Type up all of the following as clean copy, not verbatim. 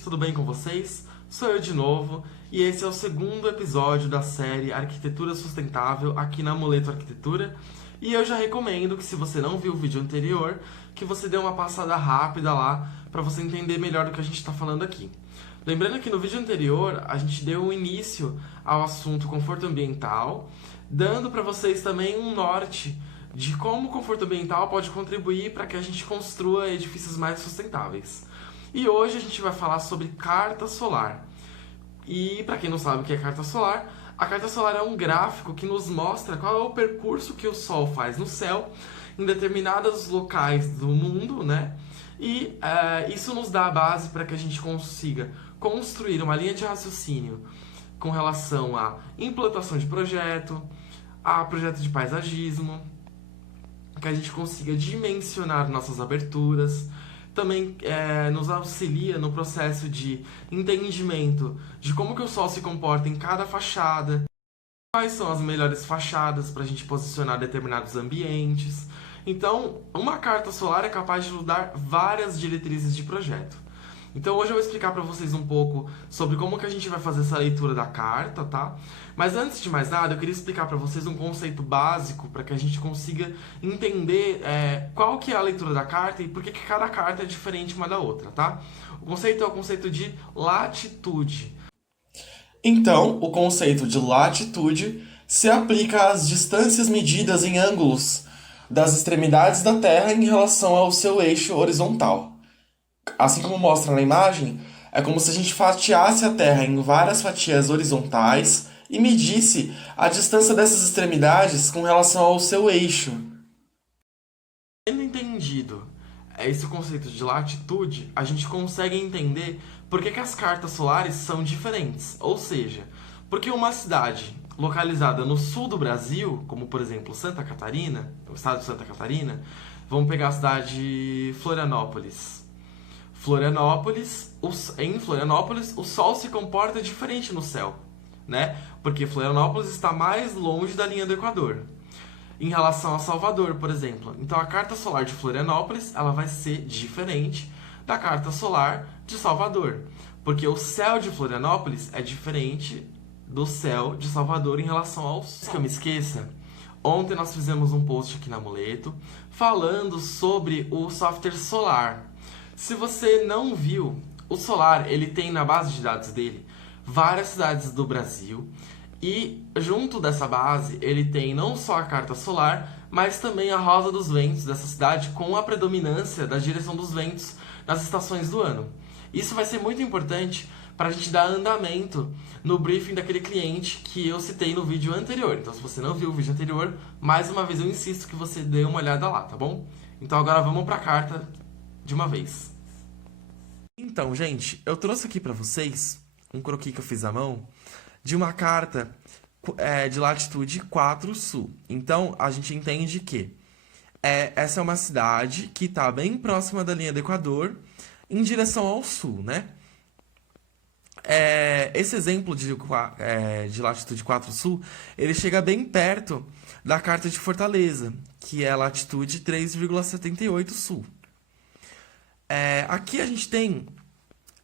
gente, tudo bem com vocês? Sou eu de novo e esse é o segundo episódio da série Arquitetura Sustentável aqui na Amuleto Arquitetura. E eu já recomendo que, se você não viu o vídeo anterior, que você dê uma passada rápida lá para você entender melhor do que a gente está falando aqui. Lembrando que no vídeo anterior a gente deu um início ao assunto conforto ambiental, dando para vocês também um norte de como o conforto ambiental pode contribuir para que a gente construa edifícios mais sustentáveis. E hoje a gente vai falar sobre carta solar. E para quem não sabe o que é carta solar, a carta solar é um gráfico que nos mostra qual é o percurso que o Sol faz no céu em determinados locais do mundo, né? E isso nos dá a base para que a gente consiga construir uma linha de raciocínio com relação à implantação de projeto, a projeto de paisagismo, que a gente consiga dimensionar nossas aberturas, também nos auxilia no processo de entendimento de como que o Sol se comporta em cada fachada, quais são as melhores fachadas para a gente posicionar determinados ambientes. Então, uma carta solar é capaz de nos dar várias diretrizes de projeto. Então hoje eu vou explicar para vocês um pouco sobre como que a gente vai fazer essa leitura da carta, tá? Mas antes de mais nada, eu queria explicar para vocês um conceito básico para que a gente consiga entender qual que é a leitura da carta e por que cada carta é diferente uma da outra, tá? O conceito é o conceito de latitude. Então, o conceito de latitude se aplica às distâncias medidas em ângulos das extremidades da Terra em relação ao seu eixo horizontal. Assim como mostra na imagem, é como se a gente fatiasse a Terra em várias fatias horizontais e medisse a distância dessas extremidades com relação ao seu eixo. Tendo entendido esse conceito de latitude, a gente consegue entender por que as cartas solares são diferentes. Ou seja, porque uma cidade localizada no sul do Brasil, como por exemplo Santa Catarina, o estado de Santa Catarina, vamos pegar a cidade de Florianópolis. Em Florianópolis, o Sol se comporta diferente no céu, né? Porque Florianópolis está mais longe da linha do Equador, em relação a Salvador, por exemplo. Então a carta solar de Florianópolis, ela vai ser diferente da carta solar de Salvador, porque o céu de Florianópolis é diferente do céu de Salvador em relação ao Sol. Que eu me esqueça, ontem nós fizemos um post aqui na Amuleto falando sobre o software Solar. Se você não viu, o Solar, ele tem na base de dados dele várias cidades do Brasil, e junto dessa base ele tem não só a carta solar, mas também a rosa dos ventos dessa cidade, com a predominância da direção dos ventos nas estações do ano. Isso vai ser muito importante para a gente dar andamento no briefing daquele cliente que eu citei no vídeo anterior. Então, se você não viu o vídeo anterior, mais uma vez eu insisto que você dê uma olhada lá, tá bom? Então agora vamos para a carta de uma vez. Então, gente, eu trouxe aqui para vocês um croquis que eu fiz à mão de uma carta de latitude 4 sul. Então, a gente entende que essa é uma cidade que está bem próxima da linha do Equador, em direção ao sul, né? Esse exemplo de latitude 4 sul, ele chega bem perto da carta de Fortaleza, que é latitude 3,78 sul. Aqui a gente tem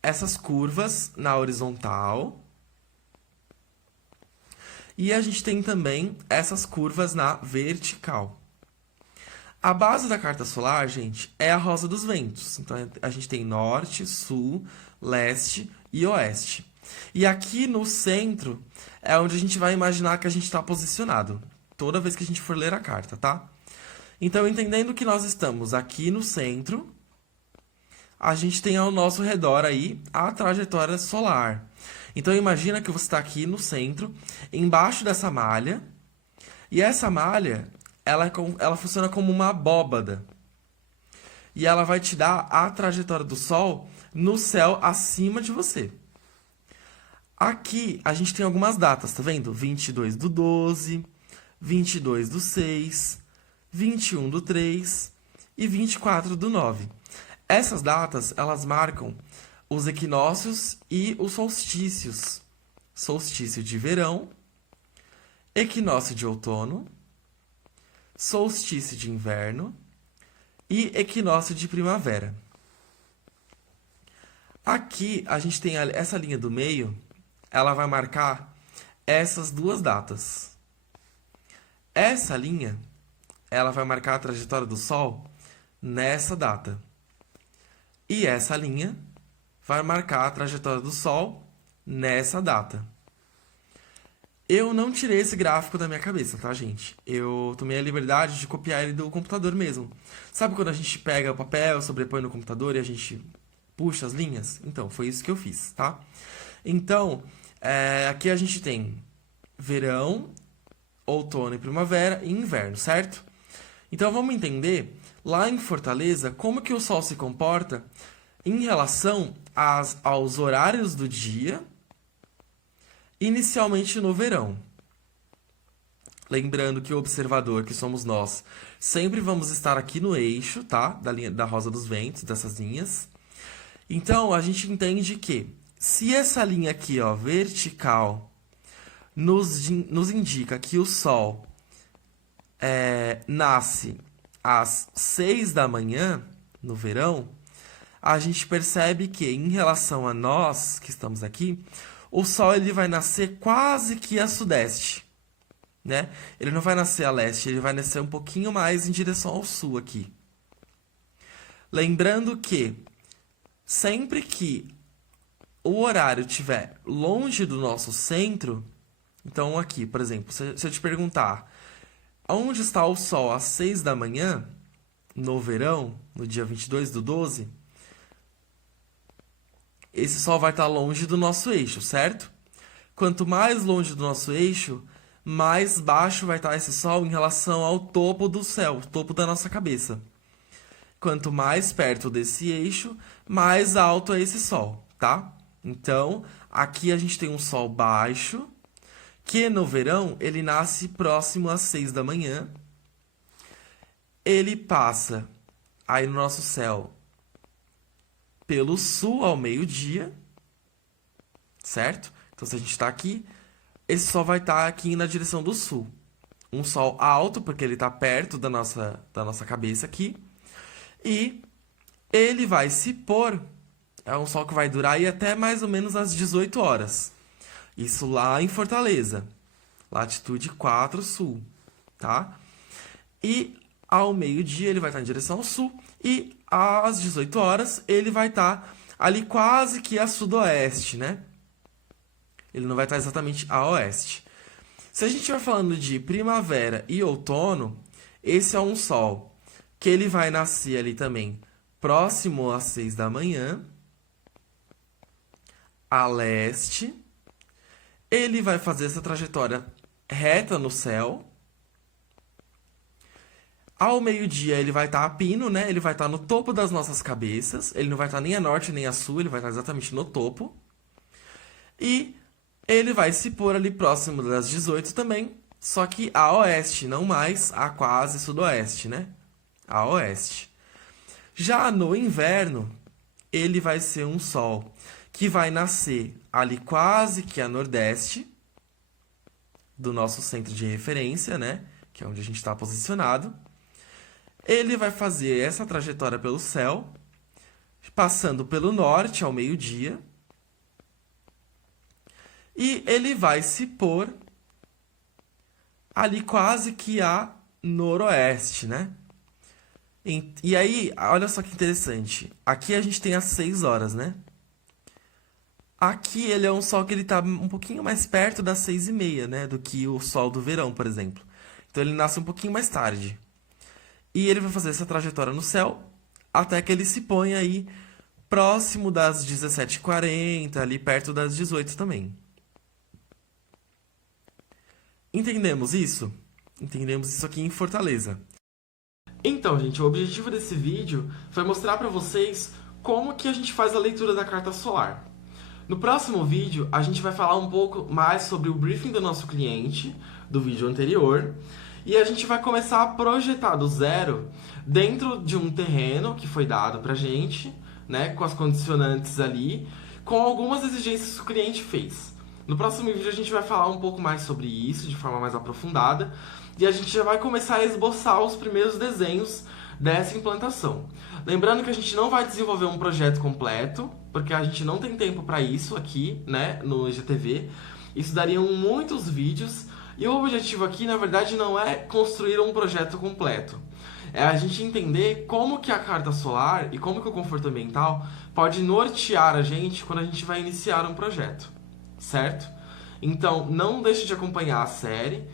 essas curvas na horizontal e a gente tem também essas curvas na vertical. A base da carta solar, gente, é a rosa dos ventos. Então a gente tem norte, sul, leste e oeste. E aqui no centro é onde a gente vai imaginar que a gente está posicionado toda vez que a gente for ler a carta, tá? Então, entendendo que nós estamos aqui no centro, a gente tem ao nosso redor aí a trajetória solar. Então imagina que você está aqui no centro, embaixo dessa malha, e essa malha, ela funciona como uma abóbada. E ela vai te dar a trajetória do Sol no céu acima de você. Aqui a gente tem algumas datas, tá vendo? 22/12, 22/6, 21/3 e 24/9. Essas datas, elas marcam os equinócios e os solstícios. Solstício de verão, equinócio de outono, solstício de inverno e equinócio de primavera. Aqui a gente tem essa linha do meio, ela vai marcar essas duas datas. Essa linha, ela vai marcar a trajetória do Sol nessa data. E essa linha vai marcar a trajetória do Sol nessa data. Eu não tirei esse gráfico da minha cabeça, tá, gente? Eu tomei a liberdade de copiar ele do computador mesmo. Sabe quando a gente pega o papel, sobrepõe no computador e a gente puxa as linhas? Então, foi isso que eu fiz, tá? Então, aqui a gente tem verão, outono e primavera e inverno, certo? Então vamos entender lá em Fortaleza como que o Sol se comporta em relação aos horários do dia, inicialmente no verão. Lembrando que o observador, que somos nós, sempre vamos estar aqui no eixo, tá? Da Rosa dos Ventos, dessas linhas. Então a gente entende que se essa linha aqui, ó, vertical, nos indica que o Sol nasce às 6 da manhã, no verão, a gente percebe que, em relação a nós, que estamos aqui, o Sol ele vai nascer quase que a sudeste, né? Ele não vai nascer a leste, ele vai nascer um pouquinho mais em direção ao sul aqui. Lembrando que, sempre que o horário estiver longe do nosso centro, então aqui, por exemplo, se eu te perguntar onde está o Sol às 6 da manhã, no verão, no dia 22/12, esse Sol vai estar longe do nosso eixo, certo? Quanto mais longe do nosso eixo, mais baixo vai estar esse Sol em relação ao topo do céu, topo da nossa cabeça. Quanto mais perto desse eixo, mais alto é esse Sol, tá? Então, aqui a gente tem um Sol baixo, que no verão ele nasce próximo às 6 da manhã. Ele passa aí no nosso céu pelo sul ao meio-dia, certo? Então, se a gente está aqui, esse Sol vai estar aqui na direção do sul. Um Sol alto, porque ele está perto da nossa cabeça aqui. E ele vai se pôr, é um Sol que vai durar aí até mais ou menos às 18 horas. Isso lá em Fortaleza, latitude 4 sul, tá? E ao meio-dia ele vai estar em direção ao sul e às 18 horas ele vai estar ali quase que a sudoeste, né? Ele não vai estar exatamente a oeste. Se a gente estiver falando de primavera e outono, esse é um Sol que ele vai nascer ali também próximo às 6 da manhã, a leste. Ele vai fazer essa trajetória reta no céu. Ao meio-dia ele vai estar a pino, né? Ele vai estar no topo das nossas cabeças. Ele não vai estar nem a norte nem a sul, ele vai estar exatamente no topo. E ele vai se pôr ali próximo das 18 também, só que a oeste, não mais a quase sudoeste, né? A oeste. Já no inverno, ele vai ser um Sol que vai nascer ali quase que a nordeste do nosso centro de referência, né? Que é onde a gente está posicionado. Ele vai fazer essa trajetória pelo céu, passando pelo norte ao meio-dia. E ele vai se pôr ali quase que a noroeste, né? E aí, olha só que interessante. Aqui a gente tem as 6 horas, né? Aqui ele é um Sol que ele tá um pouquinho mais perto das 6:30, né? Do que o Sol do verão, por exemplo. Então ele nasce um pouquinho mais tarde. E ele vai fazer essa trajetória no céu até que ele se põe aí próximo das 17:40, ali perto das 18 também. Entendemos isso? Entendemos isso aqui em Fortaleza. Então, gente, o objetivo desse vídeo foi mostrar para vocês como que a gente faz a leitura da carta solar. No próximo vídeo, a gente vai falar um pouco mais sobre o briefing do nosso cliente, do vídeo anterior, e a gente vai começar a projetar do zero dentro de um terreno que foi dado pra gente, né, com as condicionantes ali, com algumas exigências que o cliente fez. No próximo vídeo a gente vai falar um pouco mais sobre isso, de forma mais aprofundada, e a gente já vai começar a esboçar os primeiros desenhos dessa implantação. Lembrando que a gente não vai desenvolver um projeto completo, porque a gente não tem tempo para isso aqui, né, no IGTV. Isso dariam muitos vídeos, e o objetivo aqui, na verdade, não é construir um projeto completo. É a gente entender como que a carta solar e como que o conforto ambiental pode nortear a gente quando a gente vai iniciar um projeto, certo? Então, não deixe de acompanhar a série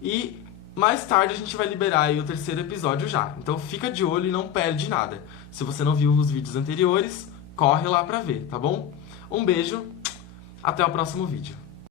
e mais tarde a gente vai liberar aí o terceiro episódio já. Então fica de olho e não perde nada. Se você não viu os vídeos anteriores, corre lá pra ver, tá bom? Um beijo, até o próximo vídeo.